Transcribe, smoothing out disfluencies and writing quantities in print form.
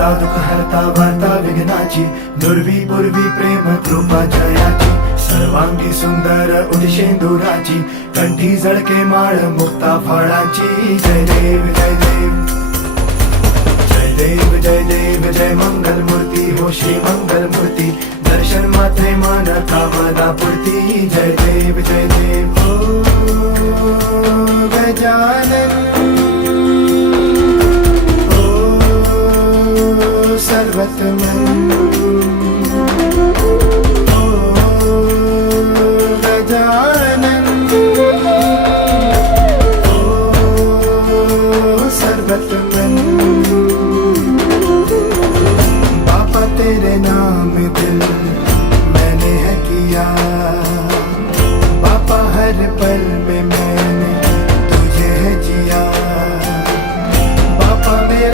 दाता दुःख हरता वार्ता विघ्नाची, दुर्वी पूर्वी प्रेम कृपा जयाची, सर्वांगी सुंदर उदिशेंदुराची, कंठी जळके माळ मुक्ता फळाची. जय देव जय देव जय देव जय देव जय मंगल मूर्ती हो श्री मंगल मूर्ती, दर्शन मात्रे मन कामना पूर्ती. जय देव जय देव ओ गजानन ओ सर्वतमन